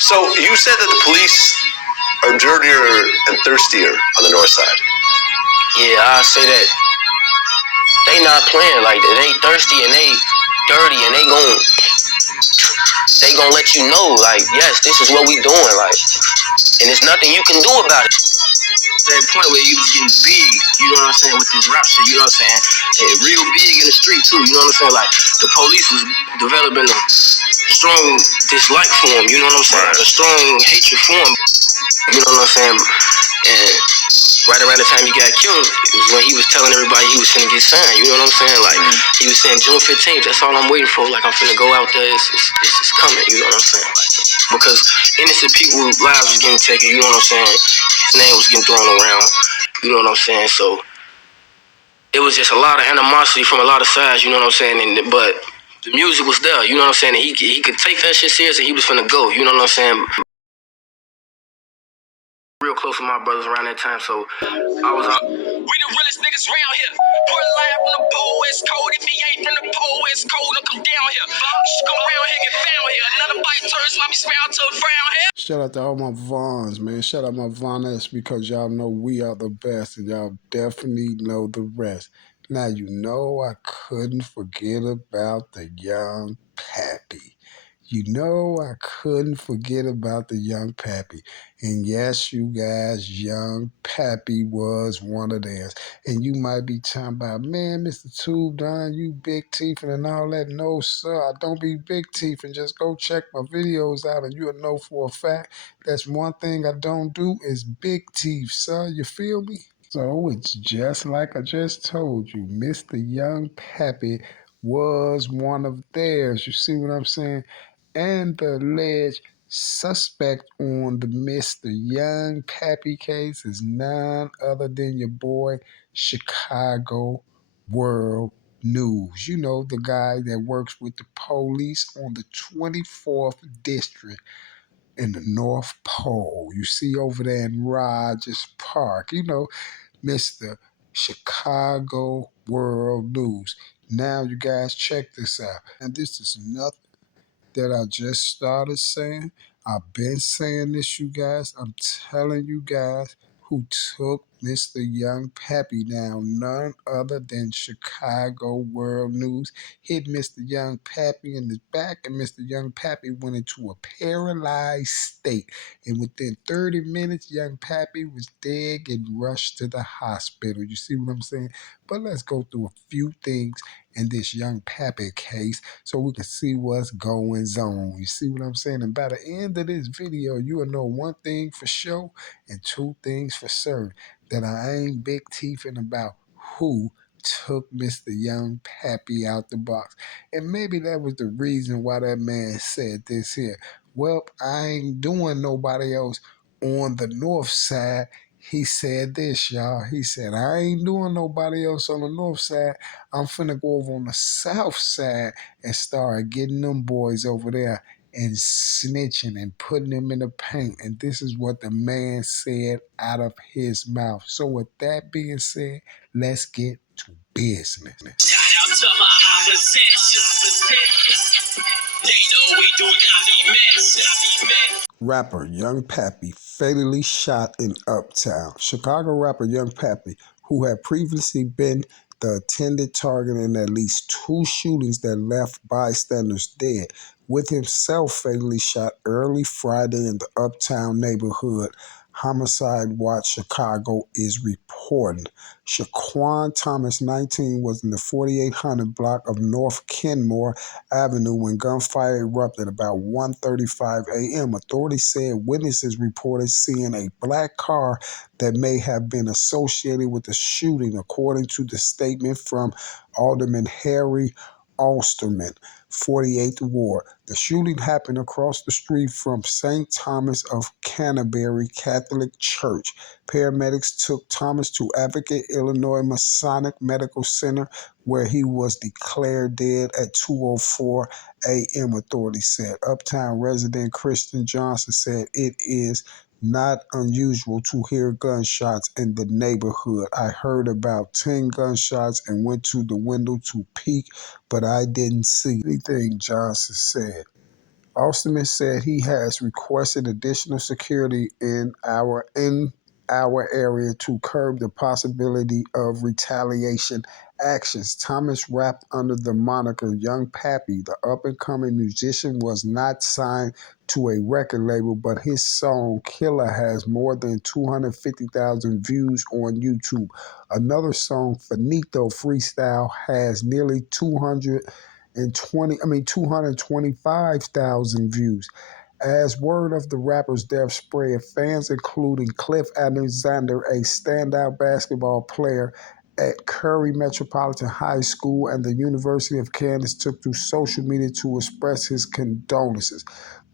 So you said that the police are dirtier and thirstier on the north side. Yeah, I say that. They not playing like that. They thirsty and they dirty and they gonna let you know, like, yes, this is what we doing, like, and there's nothing you can do about it. That point where you was getting big, you know what I'm saying, with this rap shit, you know what I'm saying, and real big in the street too, you know what I'm saying, like, the police was developing a strong dislike for him, you know what I'm saying, a strong hatred for him, you know what I'm saying, and right around the time he got killed, it was when he was telling everybody he was finna get signed, you know what I'm saying, like, he was saying June 15th, that's all I'm waiting for, like, I'm finna go out there, it's coming, you know what I'm saying, like, because innocent people's lives was getting taken, you know what I'm saying, his name was getting thrown around, you know what I'm saying, so it was just a lot of animosity from a lot of sides, you know what I'm saying, but the music was there, you know what I'm saying, and he could take that shit serious and he was finna go, you know what I'm saying. Real close with my brothers around that time, so I was out. We the realest niggas around here. Put a line from the pole, it's cold. If he ain't from the pole, it's cold. Look, come down here. Just come around here, get found here. Another bite turns, let me smile to a frown here. Shout out to all my Vaughns, man. Shout out my Vonnettes because y'all know we are the best and y'all definitely know the rest. Now, you know I couldn't forget about the young Pappy. You know I couldn't forget about the young Pappy. And yes, you guys, young Pappy was one of theirs. And you might be talking about, man, Mr. Tube Don, you big teeth and all that. No, sir, I don't be big teeth. And just go check my videos out and you'll know for a fact that's one thing I don't do is big teeth, sir. You feel me? So it's just like I just told you, Mr. Young Pappy was one of theirs. You see what I'm saying? And the alleged suspect on the Mr. Young Pappy case is none other than your boy Chicago World News. You know, the guy that works with the police on the 24th District in the North Pole. You see over there in Rogers Park. You know, Mr. Chicago World News. Now, you guys, check this out. And this is nothing that I just started saying. I've been saying this, you guys. I'm telling you guys who took Mr. Young Pappy down, none other than Chicago World News, hit Mr. Young Pappy in the back, and Mr. Young Pappy went into a paralyzed state. And within 30 minutes, Young Pappy was dead and rushed to the hospital. You see what I'm saying? But let's go through a few things in this Young Pappy case so we can see what's going on. You see what I'm saying? And by the end of this video, you will know one thing for sure and two things for certain, that I ain't big teething about who took Mr. Young Pappy out the box. And maybe that was the reason why that man said this here. Well, I ain't doing nobody else on the north side. He said this, y'all. He said, I ain't doing nobody else on the north side. I'm finna go over on the south side and start getting them boys over there and snitching and putting them in the paint. And this is what the man said out of his mouth. So with that being said, let's get to business. Shout out to my opposition. They know we do not be missing. Rapper Young Pappy fatally shot in Uptown. Chicago rapper Young Pappy, who had previously been the intended target in at least two shootings that left bystanders dead, with himself fatally shot early Friday in the Uptown neighborhood. Homicide Watch Chicago is reporting. Shaquan Thomas, 19, was in the 4800 block of North Kenmore Avenue when gunfire erupted about 1:35 a.m. Authorities said witnesses reported seeing a black car that may have been associated with the shooting, according to the statement from Alderman Harry Alsterman, 48th Ward. The shooting happened across the street from St. Thomas of Canterbury Catholic Church. Paramedics took Thomas to Advocate, Illinois Masonic Medical Center, where he was declared dead at 2:04 a.m., authorities said. Uptown resident Kristen Johnson said it is not unusual to hear gunshots in the neighborhood. I heard about 10 gunshots and went to the window to peek, but I didn't see anything, Johnson said. Osterman said he has requested additional security in our area to curb the possibility of retaliation actions. Thomas rapped under the moniker Young Pappy. The up-and-coming musician was not signed to a record label, but his song Killer has more than 250,000 views on YouTube. Another song, Finito Freestyle, has nearly 225,000 views. As word of the rapper's death spread, fans including Cliff Alexander, a standout basketball player at Curry Metropolitan High School and the University of Kansas, took to social media to express his condolences.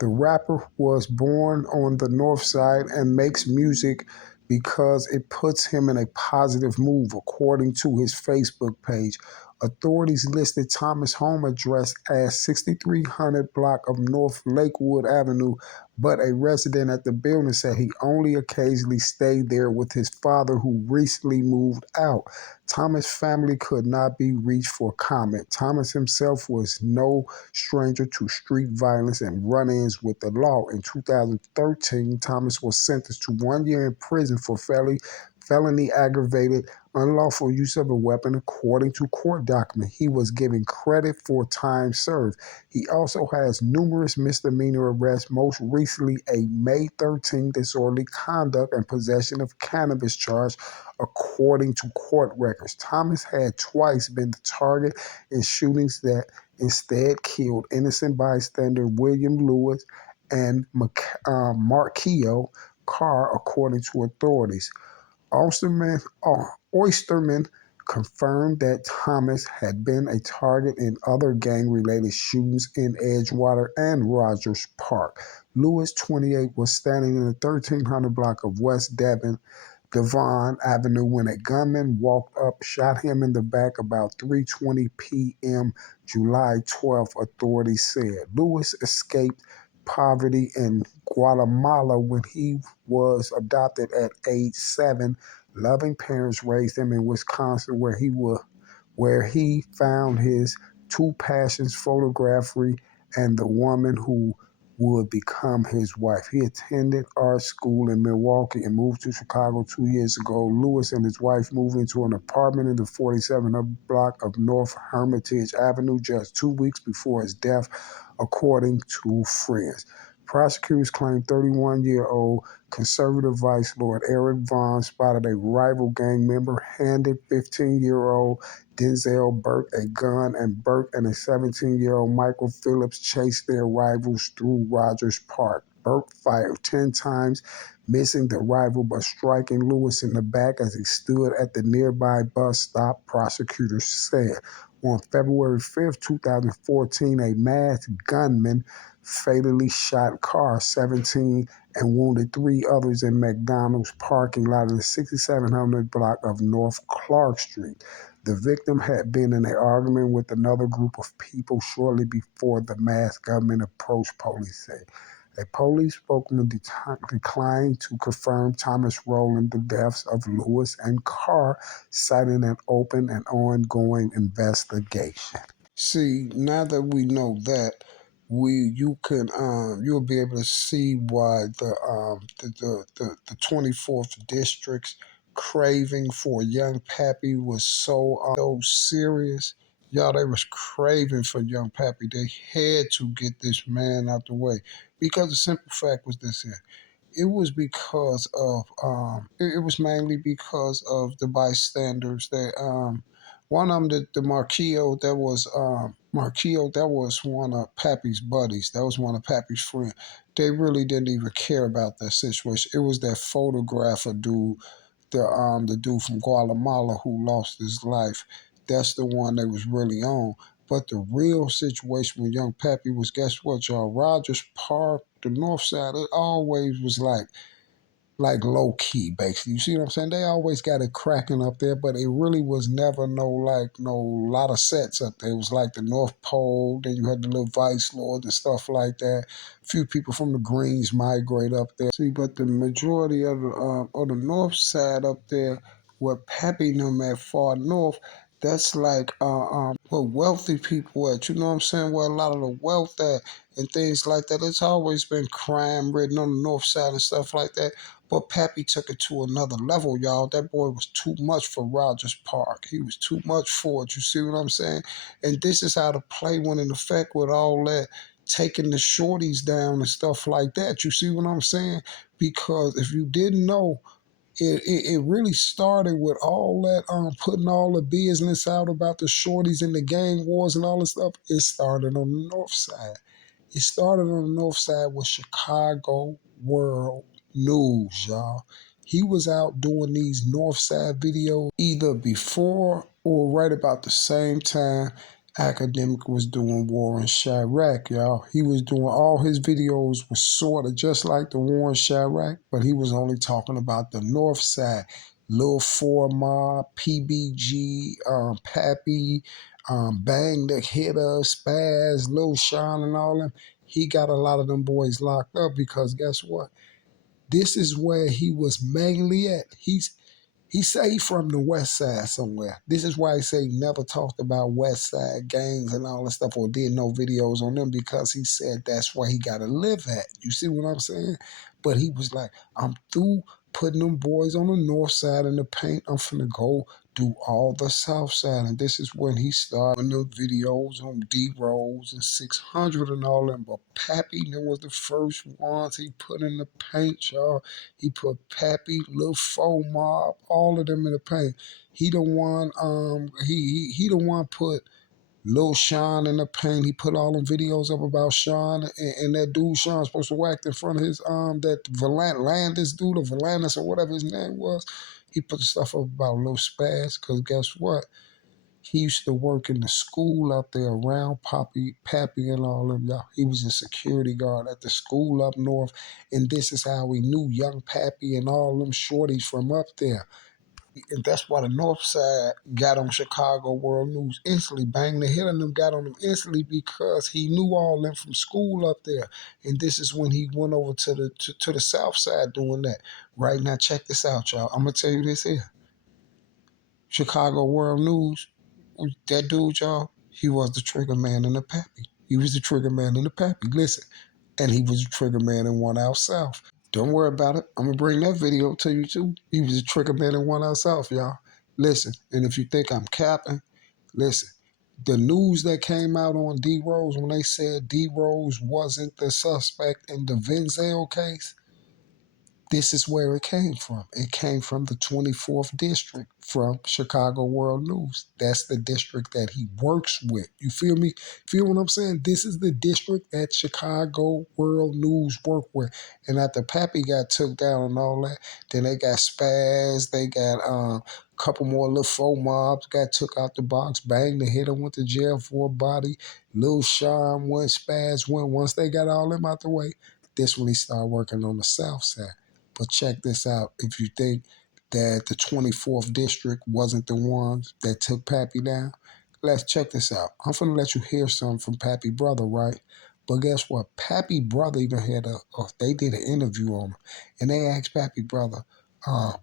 The rapper was born on the North Side and makes music because it puts him in a positive mood, according to his Facebook page. Authorities listed Thomas' home address as 6300 block of North Lakewood Avenue, but a resident at the building said he only occasionally stayed there with his father, who recently moved out. Thomas' family could not be reached for comment. Thomas himself was no stranger to street violence and run-ins with the law. In 2013, Thomas was sentenced to 1 year in prison for felony aggravated unlawful use of a weapon, according to court documents. He was given credit for time served. He also has numerous misdemeanor arrests, most recently a May 13 disorderly conduct and possession of cannabis charge, according to court records. Thomas had twice been the target in shootings that instead killed innocent bystander William Lewis and Marquio Carr, according to authorities. Oysterman confirmed that Thomas had been a target in other gang-related shootings in Edgewater and Rogers Park. Lewis, 28, was standing in the 1300 block of West Devon Avenue when a gunman walked up, shot him in the back about 3:20 p.m. July 12th, authorities said. Lewis escaped poverty in Guatemala when he was adopted at age 7. Loving parents raised him in Wisconsin, where he found his two passions, photography and the woman who would become his wife. He attended art school in Milwaukee and moved to Chicago 2 years ago. Lewis and his wife moved into an apartment in the 4700 block of North Hermitage Avenue just 2 weeks before his death, according to friends. Prosecutors claim 31-year-old conservative Vice Lord Eric Vaughn spotted a rival gang member, handed 15-year-old Denzel Burke a gun, and Burke and a 17-year-old Michael Phillips chased their rivals through Rogers Park. Burke fired 10 times, missing the rival but striking Lewis in the back as he stood at the nearby bus stop, prosecutors said. On February 5, 2014, a masked gunman fatally shot Carr, 17, and wounded 3 others in McDonald's parking lot in the 6700 block of North Clark Street. The victim had been in an argument with another group of people shortly before the masked gunman approached, police said. A police spokesman declined to confirm Thomas' role in the deaths of Lewis and Carr, citing an open and ongoing investigation. See, now that we know that, you'll be able to see why the 24th district's craving for Young Pappy was so serious. Y'all, they was craving for Young Pappy. They had to get this man out the way, because the simple fact was this here. It was because of it was mainly because of the bystanders that one of them, the Marquio, that was one of Pappy's buddies. That was one of Pappy's friends. They really didn't even care about that situation. It was that photographer dude, the dude from Guatemala who lost his life. That's the one they was really on. But the real situation with Young Pappy was, guess what, y'all? Rogers Park, the north side, it always was like low key, basically. You see what I'm saying? They always got it cracking up there, but it really was never no lot of sets up there. It was like the North Pole, then you had the little Vice Lord and stuff like that. A few people from the Greens migrate up there. See, but the majority of the north side up there, where Pappy and them at far north, That's like where wealthy people at. You know what I'm saying? Where a lot of the wealth at and things like that. It's always been crime written on the north side and stuff like that. But Pappy took it to another level, y'all. That boy was too much for Rogers Park. He was too much for it. You see what I'm saying? And this is how the play went in effect with all that taking the shorties down and stuff like that. You see what I'm saying? Because if you didn't know, it really started with all that putting all the business out about the shorties and the gang wars and all this stuff. It started on the north side. It started on the north side with Chicago World News, y'all. He was out doing these north side videos either before or right about the same time Academic was doing War in Chirac, y'all. He was doing all his videos was sort of just like the War in Chirac, but he was only talking about the north side. Lil Four Mob, PBG, Pappy, Bang the Hitter, Spaz, Lil Sean, and all them. He got a lot of them boys locked up because guess what? This is where he was mainly at. He say he from the west side somewhere. This is why he say he never talked about west side gangs and all that stuff or did no videos on them because he said that's where he got to live at. You see what I'm saying? But he was like, I'm through putting them boys on the north side in the paint. I'm finna go do all the south side. And this is when he started doing the videos on D-Rose and 600 and all them. But Pappy was the first ones he put in the paint, y'all. He put Pappy, Lil Fo Mob, all of them in the paint. He the one he the one put Lil Sean in the paint. He put all them videos up about Sean and that dude Sean supposed to whack in front of his that Landis dude or Valandis or whatever his name was. He put the stuff up about Lil Spaz because guess what? He used to work in the school out there around Pappy and all of y'all. He was a security guard at the school up north. And this is how we knew young Pappy and all them shorties from up there. And that's why the north side got on Chicago World News instantly. Bang the Hill and them got on them instantly because he knew all them from school up there. And this is when he went over to the south side doing that. Right now, check this out, y'all. I'm going to tell you this here. Chicago World News, that dude, y'all, he was the trigger man in the Pappy. He was the trigger man in the Pappy. Listen, and he was the trigger man in One Out South. Don't worry about it. I'm going to bring that video to you, too. He was a trigger man in One Out South, y'all. Listen, and if you think I'm capping, listen. The news that came out on D-Rose when they said D-Rose wasn't the suspect in the Venzel case, this is where it came from. It came from the 24th district from Chicago World News. That's the district that he works with. You feel me? Feel what I'm saying? This is the district that Chicago World News work with. And after Pappy got took down and all that, then they got Spaz, they got a couple more little faux mobs got took out the box. Bang the Hitter went to jail for a body. Lil Sean went, Spaz went. Once they got all them out the way, this when he started working on the south side. But check this out. If you think that the 24th district wasn't the ones that took Pappy down, let's check this out. I'm going to let you hear something from Pappy brother, right? But guess what? Pappy brother even had they did an interview on him. And they asked Pappy brother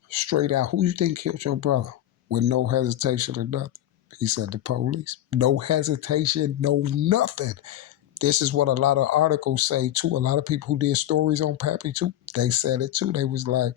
straight out, who you think killed your brother? With no hesitation or nothing. He said the police. No hesitation, no nothing. This is what a lot of articles say too. A lot of people who did stories on Pappy too, they said it too. They was like,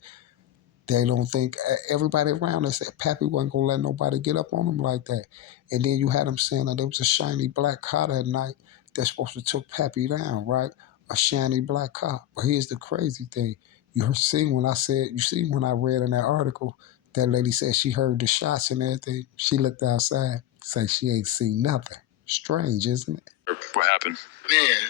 they don't think everybody around. They said Pappy wasn't gonna let nobody get up on him like that. And then you had them saying that there was a shiny black car that night that's supposed to took Pappy down, right? A shiny black car. But here's the crazy thing: you see when I read in that article, that lady said she heard the shots and everything. She looked outside, say she ain't seen nothing. Strange, isn't it? What happened? Man,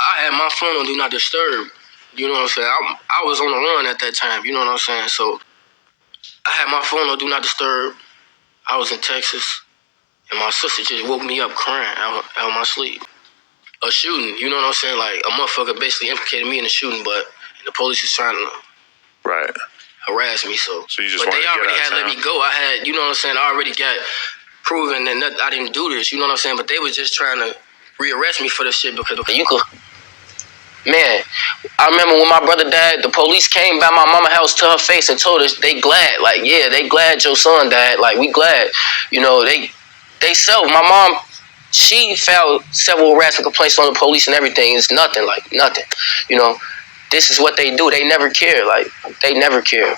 I had my phone on Do Not Disturb. You know what I'm saying? I was on the run at that time. You know what I'm saying? So I had my phone on Do Not Disturb. I was in Texas, and my sister just woke me up crying out of my sleep. A shooting, you know what I'm saying? Like, a motherfucker basically implicated me in the shooting, but the police is trying to harass me. So you just but they wanted to get already out of had let town? me go. I had, you know what I'm saying? I already got proven that I didn't do this. You know what I'm saying? But they was just trying to rearrest me for this shit because you could. Man, I remember when my brother died, the police came by my mama house to her face and told us they glad, like, yeah, they glad your son died. Like, we glad. You know, my mom, she filed several harassment complaints on the police and everything. It's nothing, like, nothing. You know, this is what they do. They never care. Like, they never care.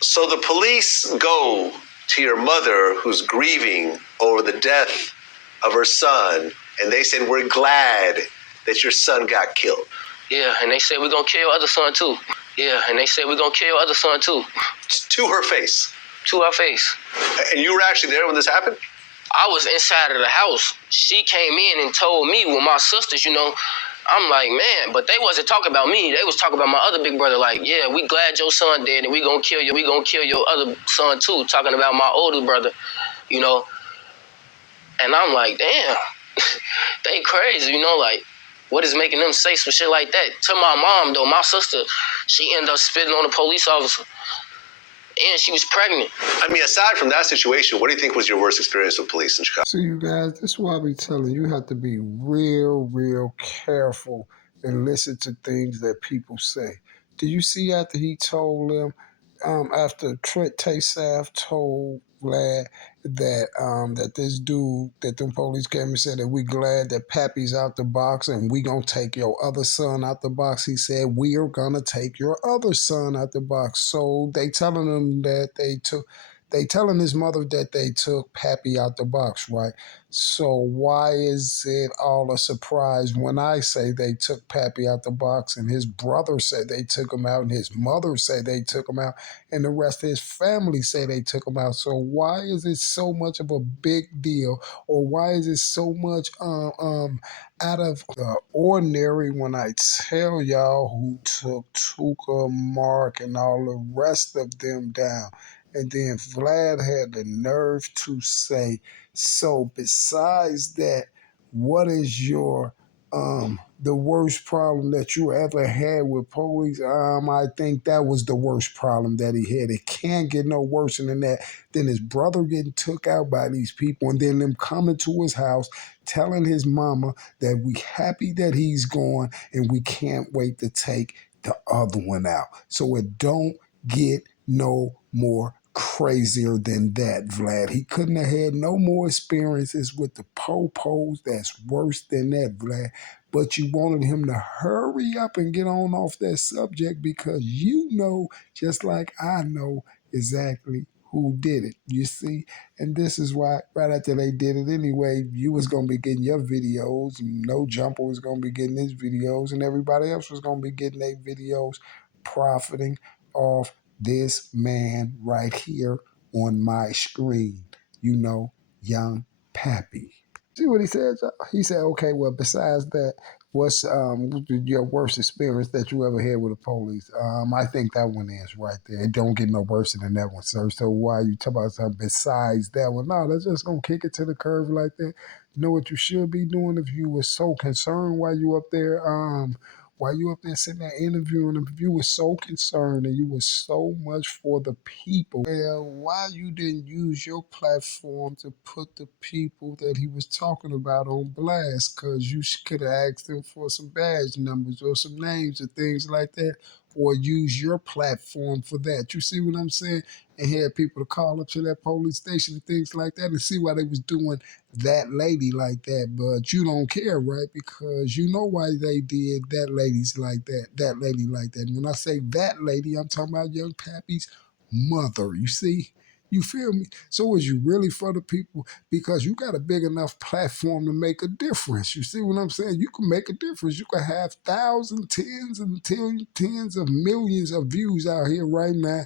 So the police go to your mother who's grieving over the death of her son, and they said, "We're glad that your son got killed." Yeah, and they said we're gonna kill your other son too. Yeah, and they said we're gonna kill your other son too. To her face. To her face. And you were actually there when this happened? I was inside of the house. She came in and told me with my sisters, you know, I'm like, man, but they wasn't talking about me. They was talking about my other big brother. Like, yeah, we glad your son dead, and we gonna kill your other son too. Talking about my older brother, you know. And I'm like, damn, they crazy, you know, like, what is making them say some shit like that? To my mom, though, my sister, she ended up spitting on the police officer. And she was pregnant. I mean, aside from that situation, what do you think was your worst experience with police in Chicago? So you guys, this is why I be telling you, have to be real careful and listen to things that people say. Do you see after he told them, after Trent Taysaf told Vlad that this dude, that them police came and said that we glad that Pappy's out the box and we gonna take your other son out the box. He said we are gonna take your other son out the box. So they telling him that they telling his mother that they took Pappy out the box, right? So why is it all a surprise when I say they took Pappy out the box and his brother said they took him out and his mother said they took him out and the rest of his family say they took him out? So why is it so much of a big deal, or why is it so much out of the ordinary when I tell y'all who took Tuka, Mark, and all the rest of them down? And then Vlad had the nerve to say, so besides that, what is your the worst problem that you ever had with police? I think that was the worst problem that he had. It can't get no worse than that. Then his brother getting took out by these people, and then them coming to his house telling his mama that we happy that he's gone and we can't wait to take the other one out. So it don't get no more crazier than that, Vlad. He couldn't have had no more experiences with the po-pos that's worse than that, Vlad. But you wanted him to hurry up and get on off that subject because you know, just like I know, exactly who did it. You see? And this is why right after they did it anyway, you was gonna be getting your videos, No Jumper was gonna be getting his videos, and everybody else was gonna be getting their videos profiting off this man right here on my screen. You know, young Pappy. See what he said, y'all? He said, okay, well, besides that, what's your worst experience that you ever had with the police? I think that one is right there. It don't get no worse than that one, sir. So why you talk about something besides that one? No, that's just gonna kick it to the curve like that. You know what you should be doing if you were so concerned while you up there sitting there interviewing them, if you were so concerned and you were so much for the people, well, why you didn't use your platform to put the people that he was talking about on blast? Because you could have asked them for some badge numbers or some names or things like that, or use your platform for that. You see what I'm saying? And had people to call up to that police station and things like that and see why they was doing that lady like that, but you don't care, right? Because you know why they did that ladies like that lady like that. And when I say that lady, I'm talking about young Pappy's mother. You see? You feel me? So was you really for the people? Because you got a big enough platform to make a difference. You see what I'm saying? You can make a difference. You can have thousands, tens of millions of views out here right now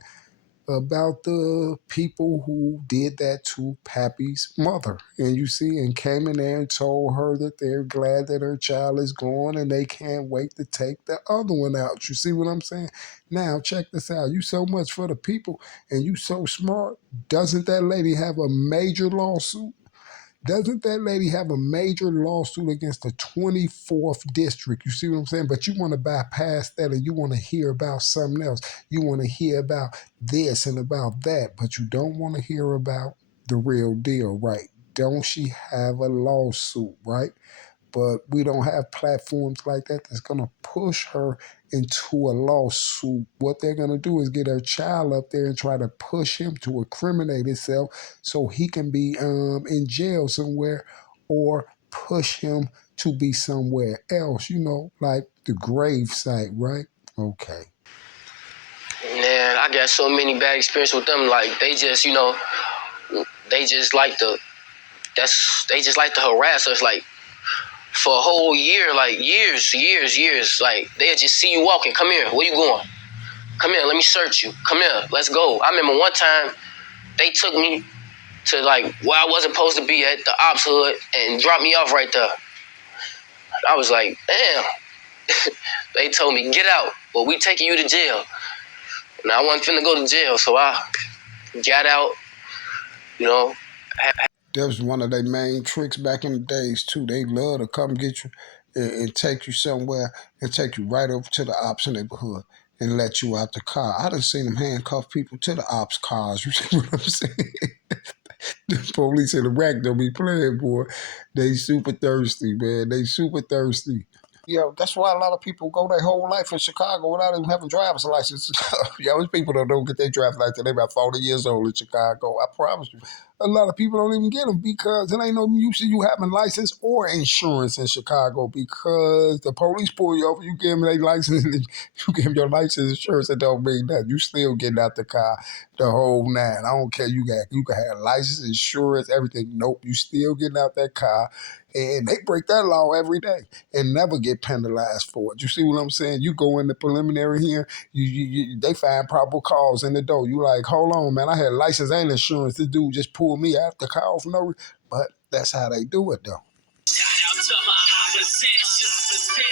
about the people who did that to Pappy's mother. And you see, and came in there and told her that they're glad that her child is gone and they can't wait to take the other one out. You see what I'm saying? Now, check this out. You so much for the people and you so smart. Doesn't that lady have a major lawsuit? Doesn't that lady have a major lawsuit against the 24th district? You see what I'm saying? But you want to bypass that and you want to hear about something else. You want to hear about this and about that, but you don't want to hear about the real deal, right? Don't she have a lawsuit, right? but we don't have platforms like that that's going to push her into a lawsuit. What they're going to do is get her child up there and try to push him to incriminate himself so he can be in jail somewhere, or push him to be somewhere else, like the grave site, right? Okay. Man, I got so many bad experiences with them. Like they just, they just like to they just like to harass us. Like for a whole year, like years. Like they'll just see you walking. Come here. Where you going? Come here. Let me search you. Come here. Let's go. I remember one time they took me to like where I wasn't supposed to be at the ops hood and dropped me off right there. I was like, damn. They told me get out, but we taking you to jail. And I wasn't finna go to jail, so I got out. You know, That was one of their main tricks back in the days too. They love to come get you and take you somewhere and take you right over to the ops neighborhood and let you out the car. I done seen them handcuff people to the ops cars. You see what I'm saying? The police in Iraq don't be playing, boy. They super thirsty, man. They super thirsty. Yeah, that's why a lot of people go their whole life in Chicago without even having driver's license. These people don't get their driver's license. They about 40 years old in Chicago. I promise you. A lot of people don't even get them because it ain't no use of you having license or insurance in Chicago, because the police pull you over, you give them their license, you give them your license insurance, it don't mean nothing. You still getting out the car the whole nine. I don't care. You can have license, insurance, everything. Nope, you still getting out that car. And they break that law every day and never get penalized for it. You see what I'm saying? You go in the preliminary here, they find probable cause in the door. You like, hold on, man, I had license and insurance. This dude just pulled me out the car for no reason. But that's how they do it, though. shout out to my opposition.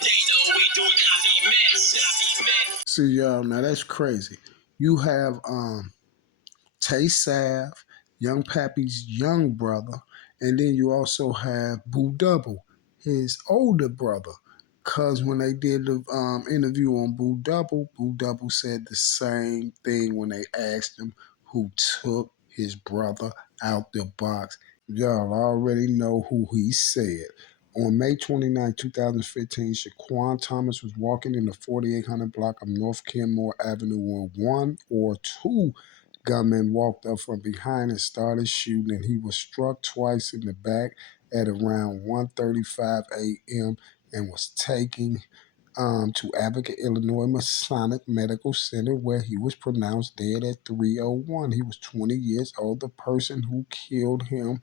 They know we do not be missed. See, y'all, now that's crazy. You have Tay Sav, Young Pappy's young brother, and then you also have Boo Double, his older brother. Cause when they did the interview on Boo Double said the same thing when they asked him who took his brother out the box. Y'all already know who he said. On May 29, 2015, Shaquan Thomas was walking in the 4800 block of North Kenmore Avenue when one or two gunmen walked up from behind and started shooting, and he was struck twice in the back at around 1:35 a.m. and was taken to Advocate, Illinois Masonic Medical Center, where he was pronounced dead at 3:01. He was 20 years old. The person who killed him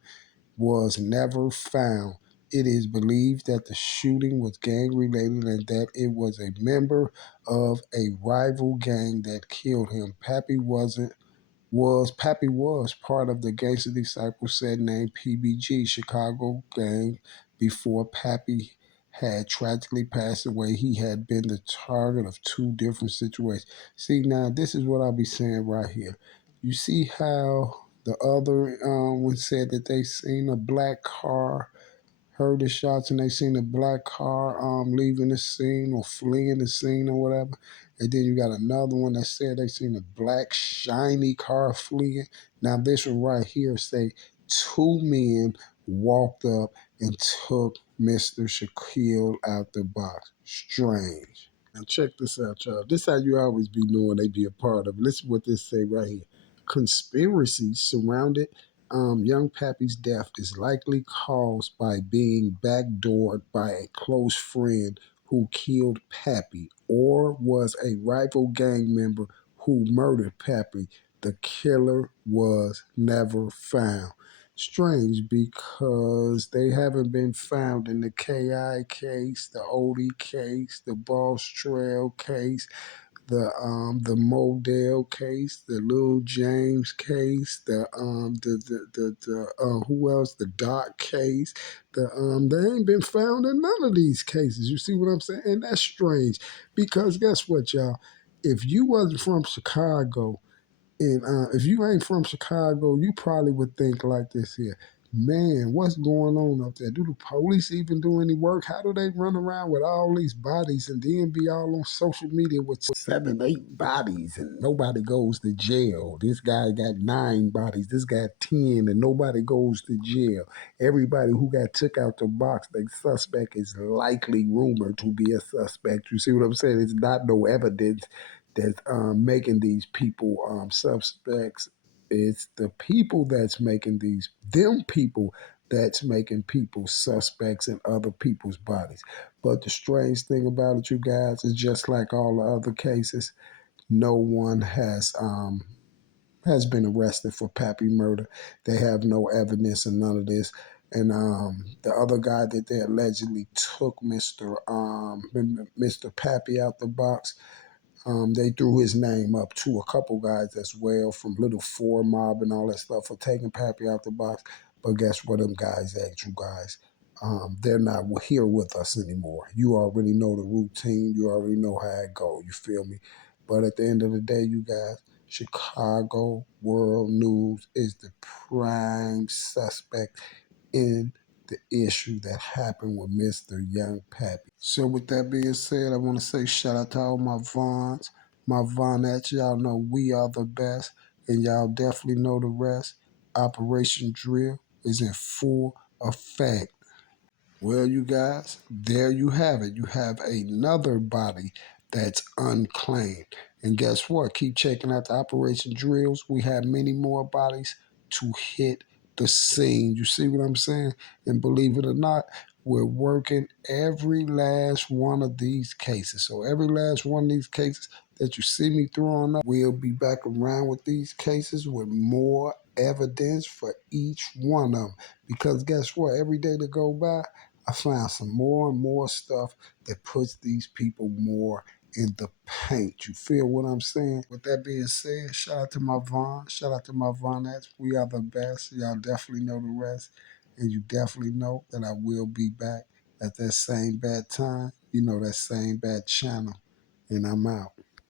was never found. It is believed that the shooting was gang related and that it was a member of a rival gang that killed him. Pappy was part of the Gangster Disciple set named PBG Chicago gang. Before Pappy had tragically passed away, he had been the target of two different situations. See, now this is what I'll be saying right here. You see how the other one said that they seen a black car, heard the shots, and they seen a black car leaving the scene or fleeing the scene or whatever. And then you got another one that said they seen a black shiny car fleeing. Now this one right here say two men walked up and took Mr. Shaquille out the box. Strange. Now check this out, y'all. This how you always be knowing they be a part of it. Listen what this say right here. Conspiracy surrounded young Pappy's death is likely caused by being backdoored by a close friend who killed Pappy, or was a rival gang member who murdered Pappy. The killer was never found. Strange, because they haven't been found in the KI case, the Odie case, the Boss Trail case, the Modell case, the Lil James case, the who else? The Doc case. They ain't been found in none of these cases. You see what I'm saying? And that's strange, because guess what, y'all? If you wasn't from Chicago, and if you ain't from Chicago, you probably would think like this here. Man, what's going on up there? Do the police even do any work? How do they run around with all these bodies and then be all on social media with 7, 8 bodies and nobody goes to jail? This guy got 9 bodies. This guy 10 and nobody goes to jail. Everybody who got took out the box, the suspect is likely rumored to be a suspect. You see what I'm saying? It's not no evidence that's making these people suspects. It's the people that's making them people that's making people suspects in other people's bodies. But the strange thing about it, you guys, is just like all the other cases, no one has been arrested for Pappy murder. They have no evidence in none of this. And the other guy that they allegedly took Mr. Pappy out the box, they threw his name up to a couple guys as well from Little Four Mob and all that stuff for taking Pappy out the box. But guess what? Them guys asked you guys. They're not here with us anymore. You already know the routine. You already know how it go. You feel me? But at the end of the day, you guys, Chicago World News is the prime suspect in the issue that happened with Mr. Young Pappy. So with that being said, I want to say shout out to all my Vons, my Vonettes. Y'all know we are the best, and y'all definitely know the rest. Operation Drill is in full effect. Well, you guys, there you have it. You have another body that's unclaimed. And guess what? Keep checking out the operation drills. We have many more bodies to hit the scene. You see what I'm saying? And believe it or not, we're working every last one of these cases. So every last one of these cases that you see me throwing up, we'll be back around with these cases with more evidence for each one of them. Because guess what? Every day that go by, I found some more and more stuff that puts these people more in the paint. You feel what I'm saying? With that being said, shout out to my Vaughn. Shout out to my Vaughnettes. We are the best. Y'all definitely know the rest. And you definitely know that I will be back at that same bad time. You know, that same bad channel. And I'm out.